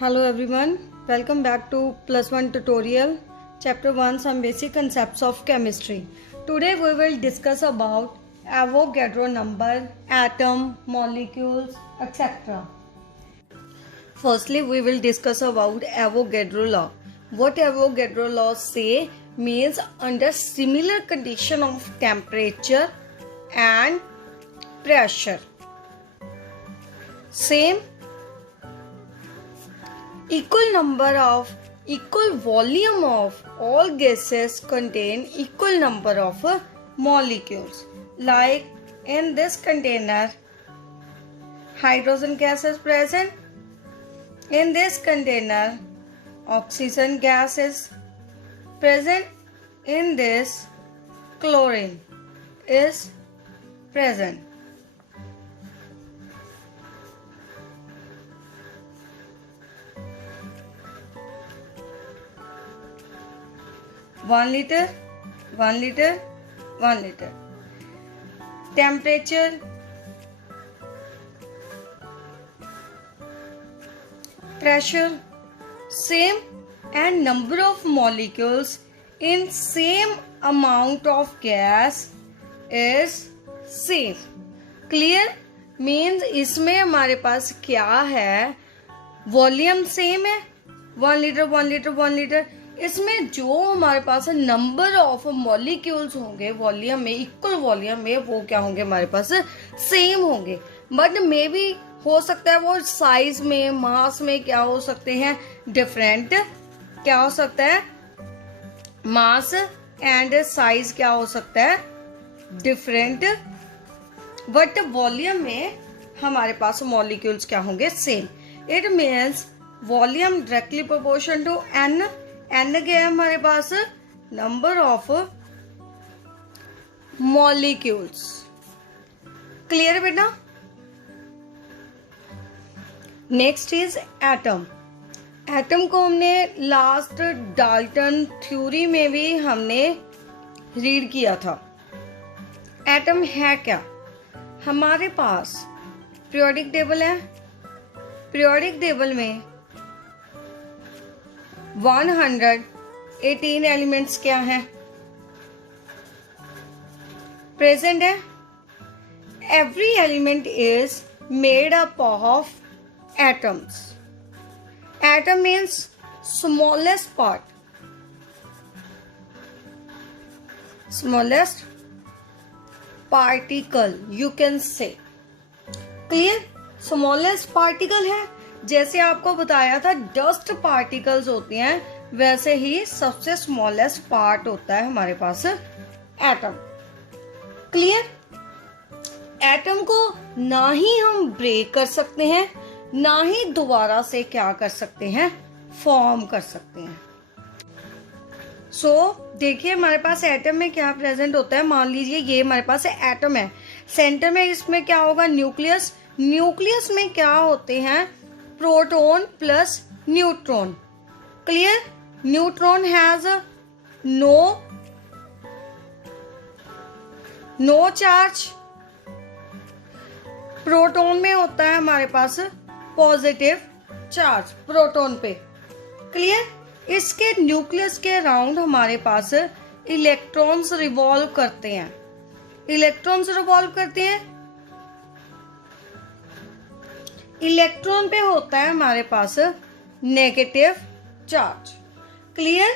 Hello everyone, welcome back to Plus One tutorial, Chapter 1 Some Basic Concepts of Chemistry. Today we will discuss about Avogadro number, atom, molecules, etc. Firstly, we will discuss about Avogadro law. What Avogadro law say means under similar condition of temperature and pressure, same equal volume of all gases contain equal number of molecules. Like in this container, hydrogen gas is present. In this container, oxygen gas is present. In this, chlorine is present. One liter. Temperature, pressure, same, and number of molecules in same amount of gas is same. Clear? Means इसमें हमारे पास क्या है, volume same है, 1 litre. इसमें जो हमारे पास number of molecules होंगे वॉल्यूम में, इक्वल वॉल्यूम में, वो क्या होंगे हमारे पास सेम होंगे. बट मे बी हो सकता है वो साइज में, मास में क्या हो सकते हैं, डिफरेंट. क्या हो सकता है, मास एंड साइज क्या हो सकता है, डिफरेंट. बट वॉल्यूम में हमारे पास मॉलिक्यूल्स क्या होंगे, same. It means volume directly proportion to N. N क्या है हमारे पास, नंबर ऑफ मॉलिक्यूल्स. क्लियर बेटा. Next is atom. एटम को हमने लास्ट डाल्टन थ्योरी में भी हमने रीड किया था. एटम है क्या, हमारे पास पीरियोडिक टेबल है. पीरियोडिक टेबल में 118 एलिमेंट्स क्या हैं, प्रेजेंट है. Every element is made up of atoms. Atom means smallest part, smallest particle you can say. Clear. Smallest particle है. जैसे आपको बताया था डस्ट पार्टिकल्स होती हैं, वैसे ही सबसे स्मॉलेस्ट पार्ट होता है हमारे पास एटम. क्लियर. एटम को ना ही हम ब्रेक कर सकते हैं, ना ही दोबारा से क्या कर सकते हैं, फॉर्म कर सकते हैं. देखिए हमारे पास एटम में क्या प्रेजेंट होता है. मान लीजिए ये हमारे पास एटम है, सेंटर में इसमें क्या होगा, न्यूक्लियस. न्यूक्लियस में क्या होते हैं, proton plus neutron. Clear. Neutron has no charge. Proton में होता है हमारे पास पॉजिटिव चार्ज प्रोटॉन पे. क्लियर. इसके न्यूक्लियस के अराउंड हमारे पास इलेक्ट्रॉन्स रिवॉल्व करते हैं. इलेक्ट्रॉन पे होता है हमारे पास negative charge. Clear.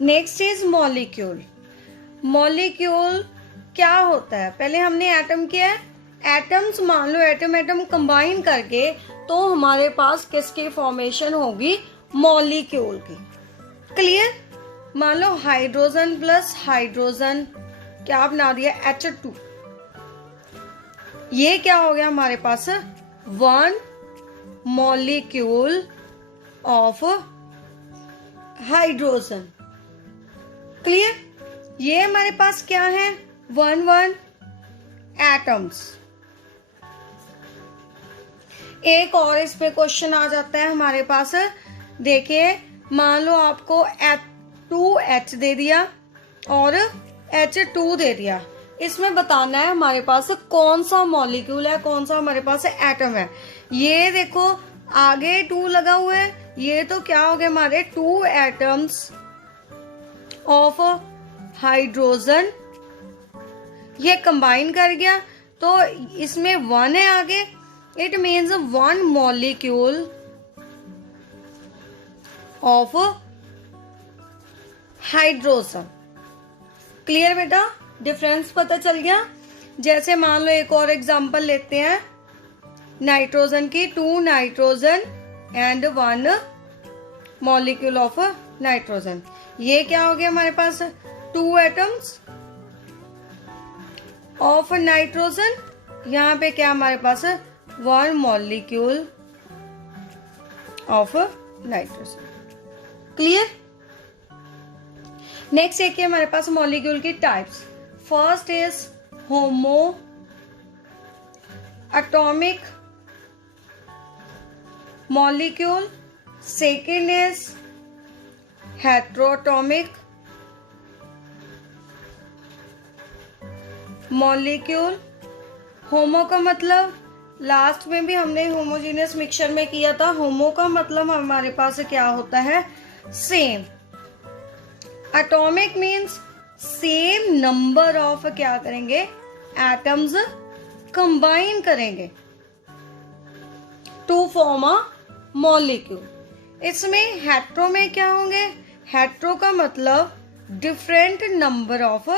Next is molecule. Molecule क्या होता है, पहले हमने एटम किया है. एटम्स मान लो एटम कंबाइन करके तो हमारे पास किसकी फॉर्मेशन होगी, मॉलिक्यूल की. क्लियर. मान लो हाइड्रोजन प्लस हाइड्रोजन क्या बना दिया, H2. ये क्या हो गया हमारे पास, 1 मॉलिक्यूल ऑफ हाइड्रोजन. क्लियर. ये हमारे पास क्या है, 1 एटम्स. एक और इस पे क्वेश्चन आ जाता है हमारे पास. देखिए मान लो आपको 2H दे दिया और H2 दे दिया. इसमें बताना है हमारे पास कौन सा मॉलिक्यूल है, कौन सा हमारे पास एटम है. ये देखो आगे 2 लगा हुआ है, ये तो क्या हो गए हमारे 2 एटम्स ऑफ हाइड्रोजन, ये कंबाइन कर गया तो इसमें 1 है आगे, it means 1 molecule of hydrogen. Clear बेटा, डिफरेंस पता चल गया। जैसे मान लो एक और एग्जांपल लेते हैं नाइट्रोजन की, 2 nitrogen and 1 molecule of nitrogen. ये क्या हो गया हमारे पास 2 एटम्स ऑफ नाइट्रोजन, यहाँ पे क्या हमारे पास 1 molecule of nitrogen. Clear. Next एक है हमारे पास मॉलिक्यूल की types. First is homo atomic molecule, second is heteroatomic molecule. Homo का मतलब लास्ट में भी हमने होमोजेनियस मिक्सचर में किया था, होमो का मतलब हमारे पास क्या होता है same. Atomic means same number of क्या करेंगे एटम्स कंबाइन करेंगे टू फॉर्म अ मॉलिक्यूल। इसमें हेट्रो में क्या होंगे, हेट्रो का मतलब डिफरेंट नंबर ऑफ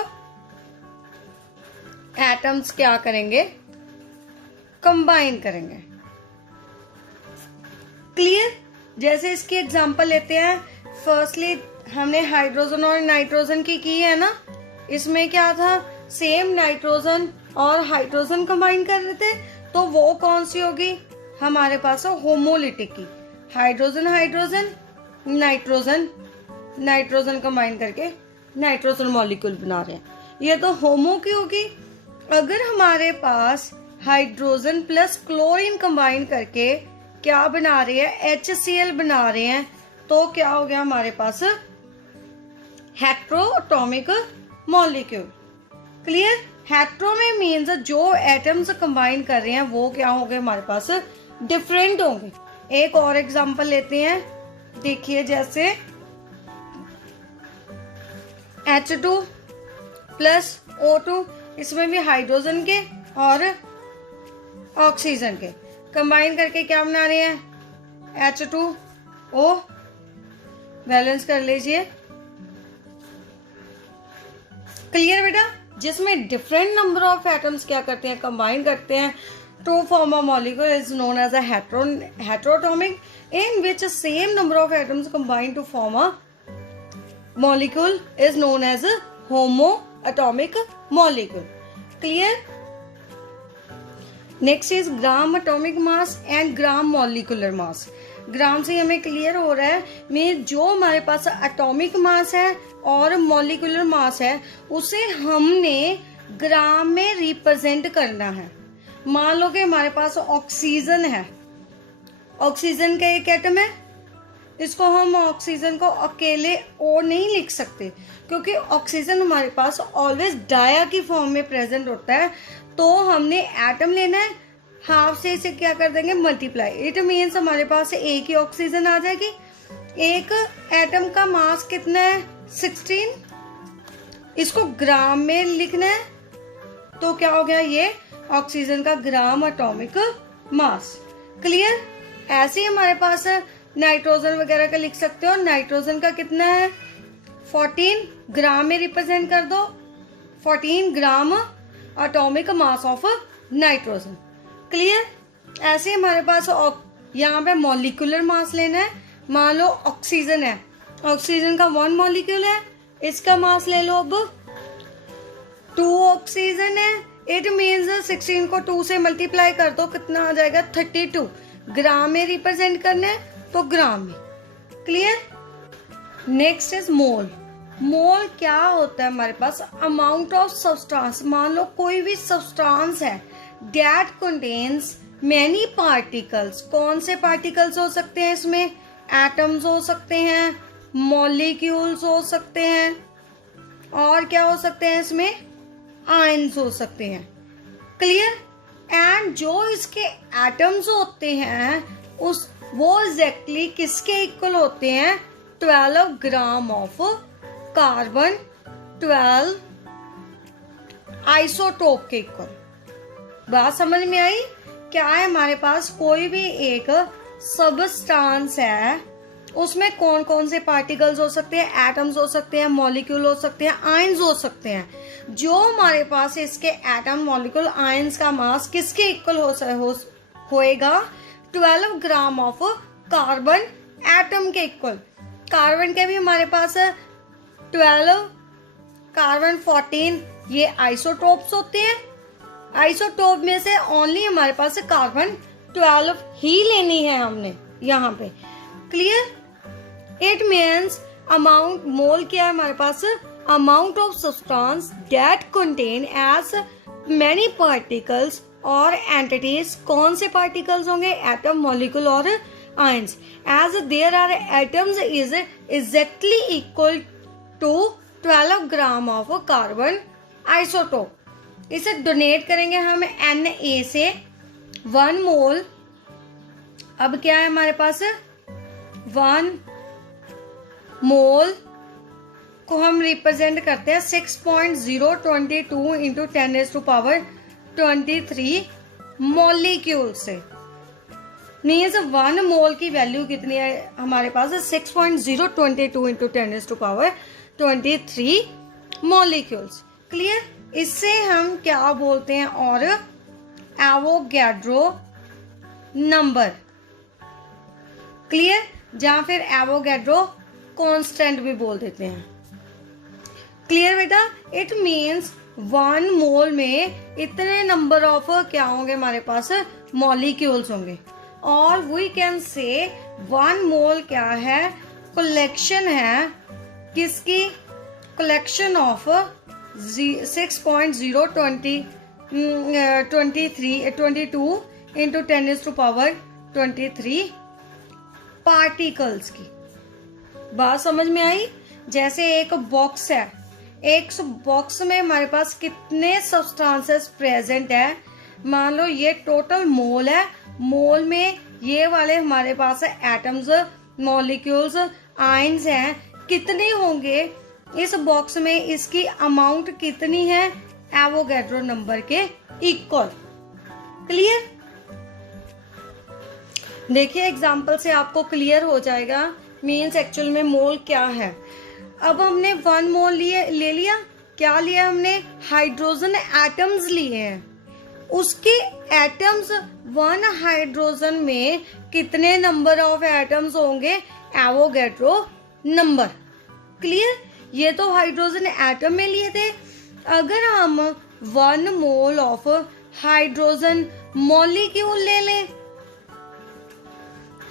एटम्स क्या करेंगे कंबाइन करेंगे। क्लियर। जैसे इसकी एग्जांपल लेते हैं, फर्स्टली हमने हाइड्रोजन और नाइट्रोजन की है ना, इसमें क्या था सेम नाइट्रोजन और हाइड्रोजन कंबाइन कर रहे थे, तो वो कौन सी होगी हमारे पास होमोलिटिक की, hydrogen hydrogen nitrogen nitrogen combine करके नाइट्रोजन मॉलिक्यूल बना रहे हैं, ये तो होमो की होगी। अगर हमारे पास हाइड्रोजन प्लस क्लोरीन कंबाइन करके क्या बना रहे हैं HCl बना रहे हैं, तो क्या हो गया हमारे पास हेट्रोएटॉमिक मॉलिक्यूल। क्लियर। हेट्रो में मीन्स जो एटम्स कंबाइन कर रहे हैं वो क्या होंगे हमारे पास डिफरेंट होंगे। एक और एग्जांपल लेते हैं, देखिए जैसे H2 प्लस O2, इसमें भी हाइड्रोजन के और ऑक्सीजन के कंबाइन करके क्या बना रहे हैं H2O, बैलेंस कर लीजिए। क्लियर बेटा, जिसमें डिफरेंट नंबर ऑफ एटम्स क्या करते हैं कंबाइन करते हैं to form a molecule is known as a heteroatomic, in which same number of atoms combine to form a molecule is known as homoatomic molecule. Clear. Next is gram atomic mass and gram molecular mass. Gram से हमें clear हो रहा है में जो हमारे पास atomic mass है और मॉलिक्यूलर मास है उसे हमने ग्राम में रिप्रेजेंट करना है। मान लो कि हमारे पास ऑक्सीजन है, ऑक्सीजन का एक एटम है, इसको हम ऑक्सीजन को अकेले ओ नहीं लिख सकते क्योंकि ऑक्सीजन हमारे पास ऑलवेज डाया की फॉर्म में प्रेजेंट होता है, तो हमने एटम लेना है, हाफ से इसे क्या कर देंगे मल्टीप्लाई, इट मीन्स हमारे पास एक ही ऑक्सीजन आ जाएगी। एक एटम का मास कितना है 16, इसको ग्राम में लिखना है, तो क्या हो गया ये ऑक्सीजन का ग्राम एटॉमिक मास। क्लियर। ऐसे ही हमारे पास नाइट्रोजन वगैरह का लिख सकते हो, नाइट्रोजन का कितना है 14, ग्राम में रिप्रेजेंट कर दो 14 ग्राम atomic mass of nitrogen. Clear. ऐसे हमारे पास यहाँ पे मॉलिक्यूलर मास लेना है, मान लो ऑक्सीजन है, ऑक्सीजन का 1 मॉलिक्यूल है, इसका मास ले लो अब 2 ऑक्सीजन है, इट मीन्स 16 को 2 से मल्टीप्लाई कर दो, कितना आ जाएगा 32, ग्राम में रिप्रेजेंट करना है तो ग्राम में। Clear. Next is mole. Mole क्या होता है हमारे पास अमाउंट ऑफ सब्सटेंस, मान लो कोई भी सब्सटेंस है दैट कंटेन्स मैनी पार्टिकल्स, कौन से पार्टिकल्स हो सकते हैं इसमें, एटम्स हो सकते हैं, मॉलिक्यूल्स हो सकते हैं, और क्या हो सकते हैं इसमें आयंस हो सकते हैं। क्लियर। एंड जो इसके एटम्स होते हैं वो एग्जैक्टली किसके इक्वल होते हैं? 12 ग्राम ऑफ कार्बन 12 आइसोटोप के इक्वल। बात समझ में आई? क्या है हमारे पास? कोई भी एक सबस्टांस है, उसमें कौन कौन से पार्टिकल्स हो सकते हैं? एटम्स हो सकते हैं, मॉलिक्यूल हो सकते हैं, आयंस हो सकते हैं। जो हमारे पास इसके एटम, मॉलिक्यूल, आयंस का मास किसके इक्वल होएगा? 12 ग्राम ऑफ कार्बन एटम के इक्वल। कार्बन के भी हमारे पास 12, कार्बन 14, ये आइसोटोप्स होते हैं। आइसोटोप में से ओनली हमारे पास कार्बन 12 ही लेनी है हमने यहाँ पे। Clear? It means amount, mole क्या है हमारे पास? Amount of substance that contain as many particles और एंटिटीज। कौन से पार्टिकल्स होंगे? एटम, मॉलिक्यूल और ions. As there are atoms is exactly equal to 12 gram of carbon isotope. इसे डोनेट करेंगे हम Na से 1 मोल। अब क्या है हमारे पास? 1 मोल को हम रिप्रेजेंट करते हैं 6.022 इंटू 10⁻23 मॉलिक्यूल से। मीन्स 1 मोल की वैल्यू कितनी है हमारे पास? 6.022 इंटू 10⁻23 मॉलिक्यूल्स। क्लियर? इससे हम क्या बोलते हैं? और एवोगैड्रो नंबर। क्लियर? जहां फिर एवोगैड्रो कांस्टेंट भी बोल देते हैं। क्लियर बेटा? इट मीन्स 1 मोल में इतने नंबर ऑफ क्या होंगे हमारे पास? मॉलिक्यूल्स होंगे। और वी कैन से 1 मोल क्या है? कलेक्शन है किसकी? कलेक्शन ऑफ 6.022 इंटू 10⁻23 पार्टिकल्स की। बात समझ में आई? जैसे एक बॉक्स है, एक बॉक्स में हमारे पास कितने सब्सटेंसेस प्रेजेंट है? मान लो ये टोटल मोल है। मोल में ये वाले हमारे पास है एटम्स, मॉलिक्यूल्स, आयंस हैं। कितने होंगे इस बॉक्स में? इसकी अमाउंट कितनी है? एवोगैड्रो नंबर के इक्वल। क्लियर? देखिए एग्जाम्पल से आपको क्लियर हो जाएगा मीन्स एक्चुअल में मोल क्या है। अब हमने 1 मोल ले लिया। क्या लिया हमने? हाइड्रोजन एटम्स लिए हैं। उसके एटम्स 1 हाइड्रोजन में कितने नंबर ऑफ एटम्स होंगे? Avogadro number. क्लियर? ये तो हाइड्रोजन एटम में लिए थे। अगर हम 1 मोल ऑफ हाइड्रोजन मॉलिक्यूल ले लें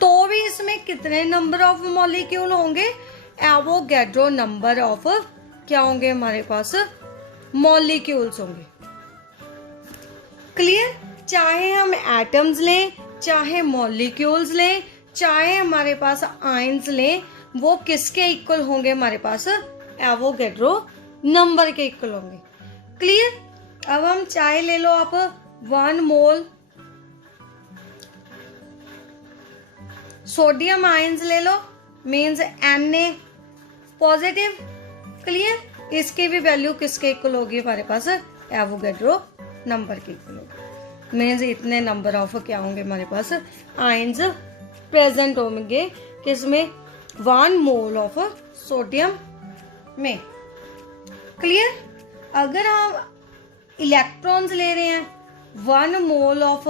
तो भी इसमें कितने नंबर ऑफ मॉलिक्यूल होंगे? एवोगैड्रो नंबर ऑफ क्या होंगे हमारे पास? मॉलिक्यूल्स होंगे। क्लियर? चाहे हम एटम्स लें, चाहे मॉलिक्यूल्स लें, चाहे हमारे पास आयंस लें, वो किसके इक्वल होंगे हमारे पास? एवोगैड्रो नंबर के इक्वल होंगे। क्लियर? अब हम चाहे ले लो आप 1 मोल सोडियम आयंस ले लो, मीन्स Na पॉजिटिव। क्लियर? इसकी भी वैल्यू किसके इक्वल होगी हमारे पास? एवोगैड्रो नंबर के इक्वल होगी। मीन्स इतने नंबर ऑफ क्या होंगे हमारे पास? आयंस प्रेजेंट होंगे किसमें? 1 मोल ऑफ सोडियम में। क्लियर? अगर हम इलेक्ट्रॉन्स ले रहे हैं, 1 मोल ऑफ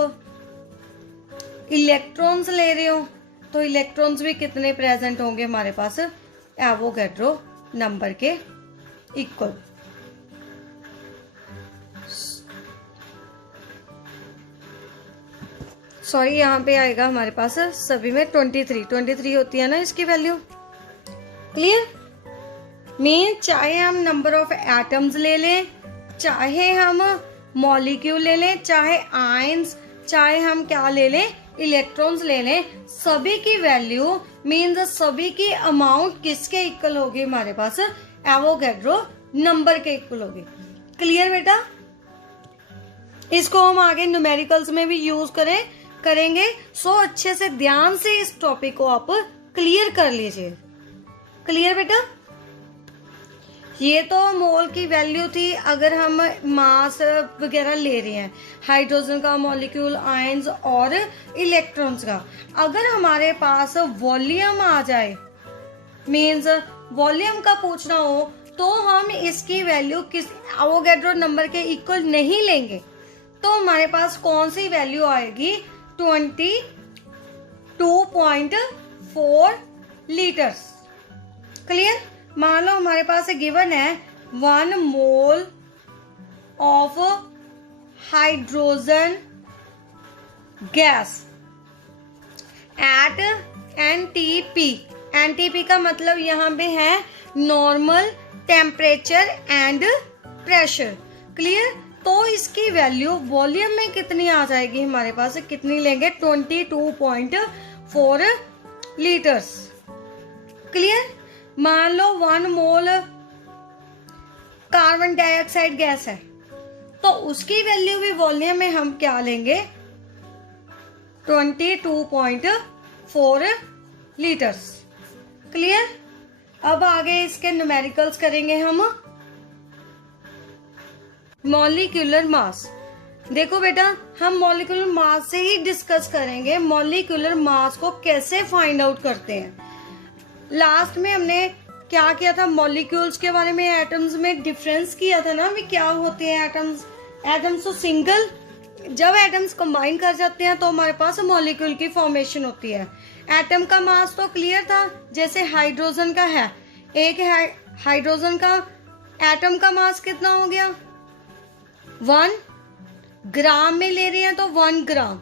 इलेक्ट्रॉन्स ले रहे हो तो इलेक्ट्रॉन्स भी कितने प्रेजेंट होंगे हमारे पास? एवोगैड्रो नंबर के इक्वल। सॉरी, यहाँ पे आएगा हमारे पास सभी में 23 होती है ना इसकी वैल्यू। क्लियर? मीन चाहे हम नंबर ऑफ एटम्स ले लें, चाहे हम मॉलिक्यूल ले लें, चाहे आयंस, चाहे हम क्या ले लें? इलेक्ट्रॉन्स ले लें, सभी की वैल्यू मीन्स सभी की अमाउंट किसके इक्वल होगी हमारे पास? एवोगैड्रो नंबर के इक्वल होगी। क्लियर बेटा? इसको हम आगे न्यूमेरिकल्स में भी यूज करेंगे। सो अच्छे से ध्यान से इस टॉपिक को आप क्लियर कर लीजिए। क्लियर बेटा? ये तो मोल की वैल्यू थी अगर हम मास वगैरह ले रहे हैं, हाइड्रोजन का मॉलिक्यूल, आयंस और इलेक्ट्रॉन्स का। अगर हमारे पास वॉल्यूम आ जाए, मींस वॉल्यूम का पूछना हो, तो हम इसकी वैल्यू किस एवोगैड्रो नंबर के इक्वल नहीं लेंगे। तो हमारे पास कौन सी वैल्यू आएगी? 22.4 लीटर्स। क्लियर? मान लो हमारे पास गिवन है 1 mole of hydrogen gas at NTP. NTP का मतलब यहाँ पे है normal temperature and pressure. Clear? तो इसकी वैल्यू वॉल्यूम में कितनी आ जाएगी हमारे पास? कितनी लेंगे? 22.4 लीटर्स। क्लियर? मान लो 1 मोल कार्बन डाइऑक्साइड गैस है, तो उसकी वैल्यू भी वॉल्यूम में हम क्या लेंगे? 22.4 लीटर्स। क्लियर? अब आगे इसके न्यूमेरिकल्स करेंगे हम। Molecular mass. देखो बेटा, हम मॉलिक्यूलर मास से ही डिस्कस करेंगे मॉलिक्यूलर मास को कैसे फाइंड आउट करते हैं। लास्ट में हमने क्या किया था? मॉलिक्यूल्स के बारे में, एटम्स में डिफरेंस किया था ना, भी क्या होते हैं एटम्स। एटम्स तो सिंगल, जब एटम्स कंबाइन कर जाते हैं तो हमारे पास मॉलिक्यूल की फॉर्मेशन होती है। एटम का मास तो क्लियर था, जैसे हाइड्रोजन का है, एक हाइड्रोजन का एटम का मास कितना हो गया? 1 ग्राम में ले रहे हैं तो 1 ग्राम।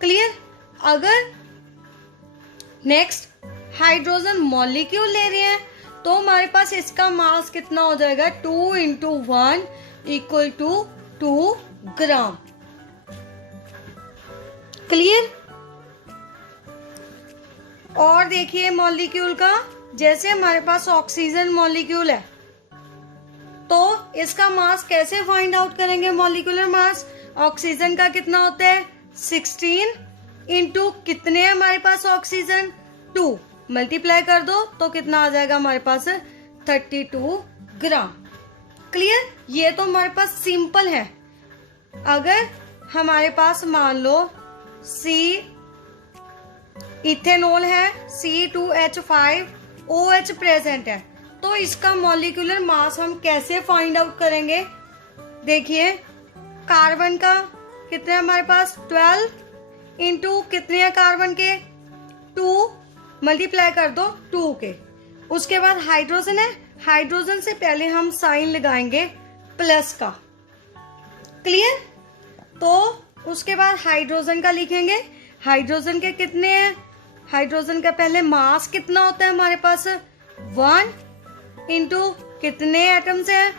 क्लियर? अगर नेक्स्ट हाइड्रोजन मॉलिक्यूल ले रहे हैं तो हमारे पास इसका मास कितना हो जाएगा? 2 × 1 = 2 ग्राम। क्लियर? और देखिए मॉलिक्यूल का, जैसे हमारे पास ऑक्सीजन मॉलिक्यूल है, तो इसका मास कैसे फाइंड आउट करेंगे? मॉलिक्यूलर मास ऑक्सीजन का कितना होता है? 16 इंटू कितने है हमारे पास ऑक्सीजन? 2 मल्टीप्लाई कर दो तो कितना आ जाएगा हमारे पास? 32 ग्राम। क्लियर? ये तो हमारे पास सिंपल है। अगर हमारे पास मान लो इथेनॉल है, C2H5OH प्रेजेंट है, तो इसका मॉलिक्यूलर मास हम कैसे फाइंड आउट करेंगे? देखिए, कार्बन का कितने हमारे पास? 12 इंटू कितने है कार्बन के? 2 मल्टीप्लाई कर दो 2 के। उसके बाद हाइड्रोजन है, हाइड्रोजन से पहले हम साइन लगाएंगे प्लस का। क्लियर? तो उसके बाद हाइड्रोजन का लिखेंगे। हाइड्रोजन के कितने हैं? हाइड्रोजन का पहले मास कितना होता है हमारे पास? 1 इंटू कितने एटम्स है?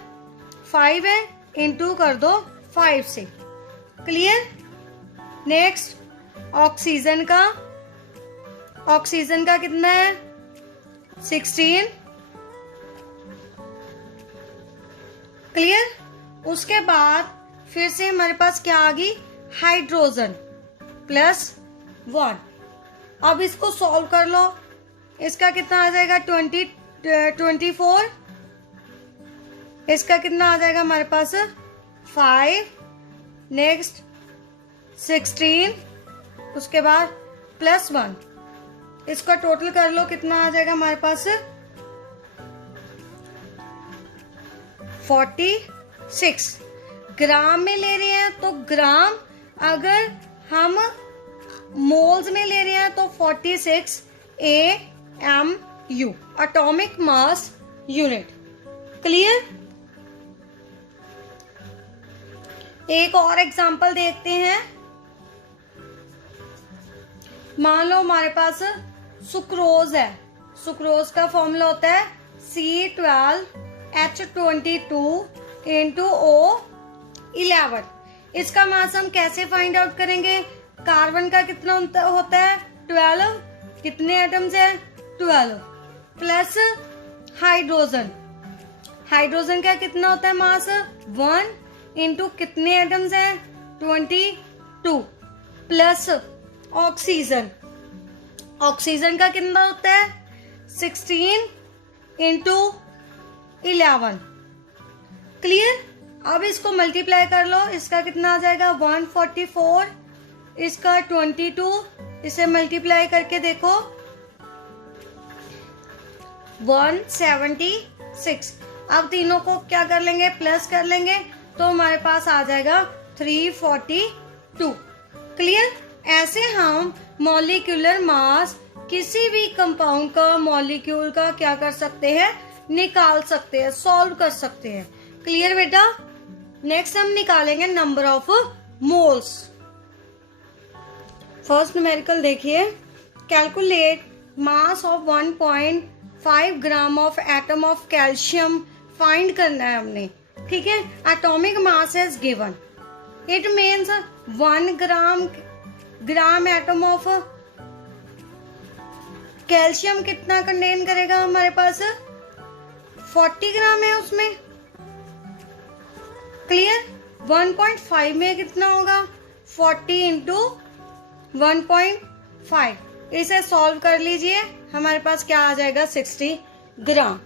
5 है, इंटू कर दो 5 से। क्लियर? नेक्स्ट ऑक्सीजन का, ऑक्सीजन का कितना है? 16। क्लियर? उसके बाद फिर से हमारे पास क्या आ गई? हाइड्रोजन +1। अब इसको सॉल्व कर लो, इसका कितना आ जाएगा? 24। इसका कितना आ जाएगा हमारे पास? 5। नेक्स्ट 16, उसके बाद +1, इसका टोटल कर लो, कितना आ जाएगा हमारे पास? 46। ग्राम में ले रहे हैं तो ग्राम, अगर हम मोल्स में ले रहे हैं तो 46 AMU, atomic mass unit. Clear? एक और एग्जांपल देखते हैं। मान लो हमारे पास सुक्रोज है, सुक्रोज का फॉर्मूला होता है C12H22 × O11। इसका मास हम कैसे फाइंड आउट करेंगे? कार्बन का कितना होता है? 12, कितने एटम्स है? 12, प्लस हाइड्रोजन, हाइड्रोजन का कितना होता है मास? 1 इंटू कितने एटम्स है? 22, प्लस ऑक्सीजन, ऑक्सीजन का कितना होता है 16 इंटू 11। क्लियर। अब इसको मल्टीप्लाई कर लो, इसका कितना आ जाएगा 144, इसका 22, इसे मल्टीप्लाई करके देखो 176। अब तीनों को क्या कर लेंगे, प्लस कर लेंगे, तो हमारे पास आ जाएगा 342। क्लियर। ऐसे हम मॉलिक्यूलर मास किसी भी कंपाउंड का, मॉलिक्यूल का क्या कर सकते हैं, निकाल सकते हैं, सॉल्व कर सकते हैं। क्लियर बेटा। नेक्स्ट हम निकालेंगे number of moles. First numerical देखिए, calculate mass of 1.5 gram of atom of calcium find करना है हमने। ठीक है। Atomic mass is given, it means 1 gram atom of calcium कितना कंटेन करेगा, हमारे पास 40 ग्राम है उसमें। क्लियर। 1.5 में कितना होगा 40 इंटू 1.5, इसे सॉल्व कर लीजिए, हमारे पास क्या आ जाएगा 60 ग्राम।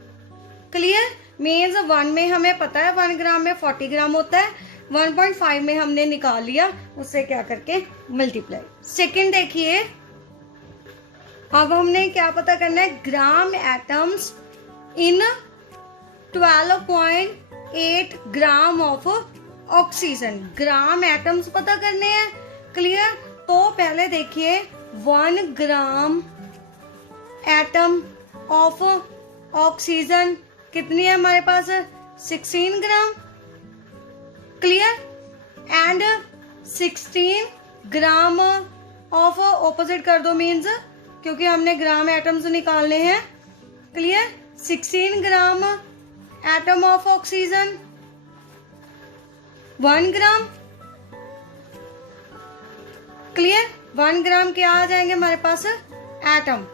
क्लियर। मीन्स 1 में हमें पता है 1 ग्राम में 40 ग्राम होता है, 1.5 में हमने निकाल लिया, उससे क्या करके मल्टीप्लाई। सेकंड देखिए, अब हमने क्या पता करना है, gram atoms in 12.8 gram of oxygen, gram atoms पता करने हैं। क्लियर। तो पहले देखिए 1 ग्राम एटम ऑफ ऑक्सीजन कितनी है हमारे पास 16 gram. Clear. And 16 gram of opposite कर दो, मीन्स क्योंकि हमने ग्राम एटम्स निकालने हैं। Clear. 16 gram atom of oxygen 1 gram. Clear. 1 gram क्या आ जाएंगे हमारे पास एटम।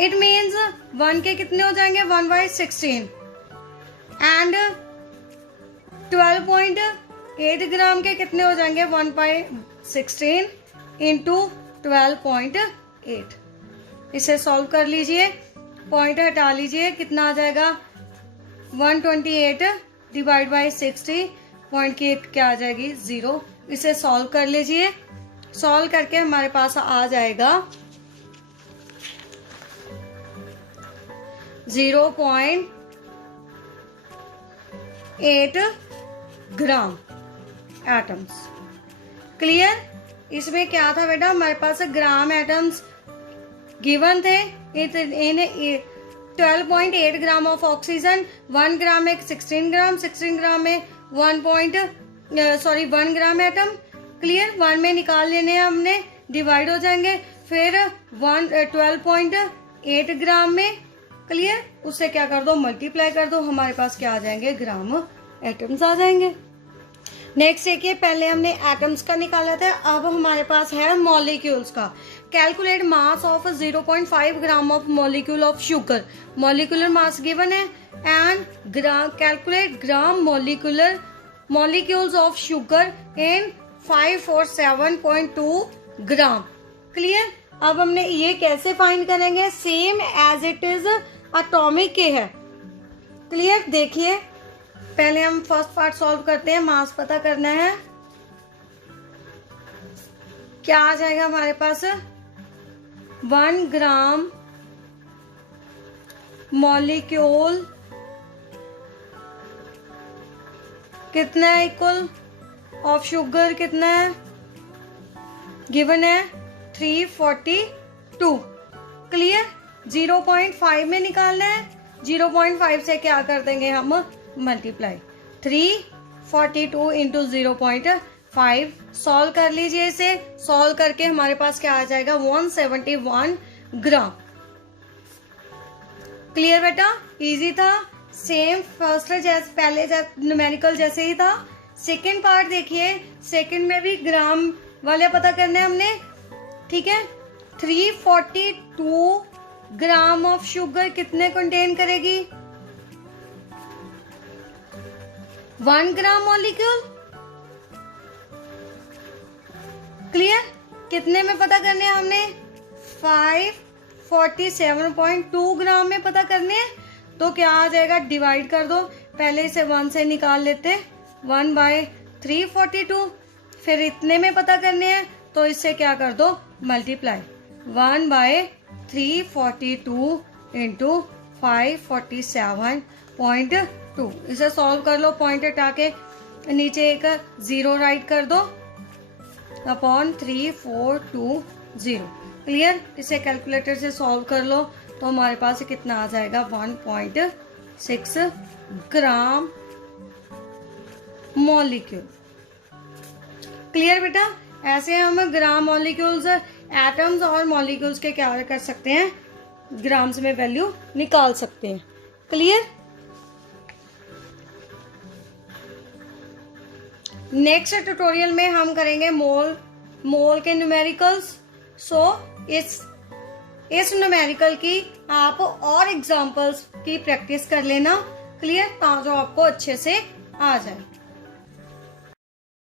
इट मीन्स 1 के कितने हो जाएंगे 1/16 एंड 12.8 ग्राम के कितने हो जाएंगे 1/16 इंटू 12.8। इसे सॉल्व कर लीजिए, पॉइंट हटा लीजिए, कितना आ जाएगा 128 डिवाइड बाई 60, पॉइंट की क्या आ जाएगी 0। इसे सॉल्व कर लीजिए, सॉल्व करके हमारे पास आ जाएगा 0.8 ग्राम एटम्स। क्लियर। इसमें क्या था बेटा, हमारे पास ग्राम एटम्स गिवन थे इन 12.8 ग्राम ऑफ ऑक्सीजन, 1 ग्राम में 16 ग्राम, 16 ग्राम में 1 ग्राम एटम। क्लियर। 1 में निकाल लेने हैं हमने, डिवाइड हो जाएंगे, फिर 12.8 ग्राम में। क्लियर। उससे क्या कर दो मल्टीप्लाई कर दो, हमारे पास क्या आ जाएंगे ग्राम एटम्स आ जाएंगे। नेक्स्ट देखिए, पहले हमने एटम्स का निकाला था, अब हमारे पास है मॉलिक्यूल्स का। Calculate mass of 0.5 gram of molecule of sugar, molecular mass given है, and calculate gram molecules of sugar in 547.2 gram. Clear. अब हमने ये कैसे फाइंड करेंगे, same as it is atomic के है। क्लियर। देखिए पहले हम फर्स्ट पार्ट सॉल्व करते हैं, मास पता करना है, क्या आ जाएगा हमारे पास 1 ग्राम मॉलिक्यूल कितना है इक्वल ऑफ शुगर कितना है गिवन है 342। क्लियर। 0.5 में निकालना है, 0.5 से क्या कर देंगे हम मल्टीप्लाई, 342 इंटू 0.5। सॉल्व कर लीजिए, इसे सॉल्व करके हमारे पास क्या आ जाएगा 171 ग्राम। क्लियर बेटा, इजी था, सेम फर्स्ट जैसे पहले न्यूमेरिकल जैसे ही था। सेकंड पार्ट देखिए, सेकंड में भी ग्राम वाले पता करने हमने। ठीक है। 342 ग्राम ऑफ शुगर कितने कंटेन करेगी 1 ग्राम मॉलिक्यूल। क्लियर? कितने में पता करने हैं हमने? 547.2 ग्राम में पता करने हैं। तो क्या आ जाएगा? डिवाइड कर दो, पहले इसे 1 से निकाल लेते, 1/342। फिर इतने में पता करने हैं तो इससे क्या कर दो? Multiply, 1/342 into 547.2। इसे सॉल्व कर लो, पॉइंट हटा के नीचे एक 0 राइट कर दो अपॉन 3420। क्लियर? इसे कैलकुलेटर से सॉल्व कर लो तो हमारे पास कितना आ जाएगा? 1.6 ग्राम मॉलिक्यूल। क्लियर बेटा? ऐसे हम ग्राम मॉलिक्यूल्स, एटम्स और मॉलिक्यूल्स के क्या कर सकते हैं? ग्राम्स में वैल्यू निकाल सकते हैं। क्लियर? नेक्स्ट ट्यूटोरियल में हम करेंगे मोल के न्यूमेरिकल्स। सो इस न्यूमेरिकल की आप और एग्जांपल्स की प्रैक्टिस कर लेना। क्लियर? ताकि आपको अच्छे से आ जाए।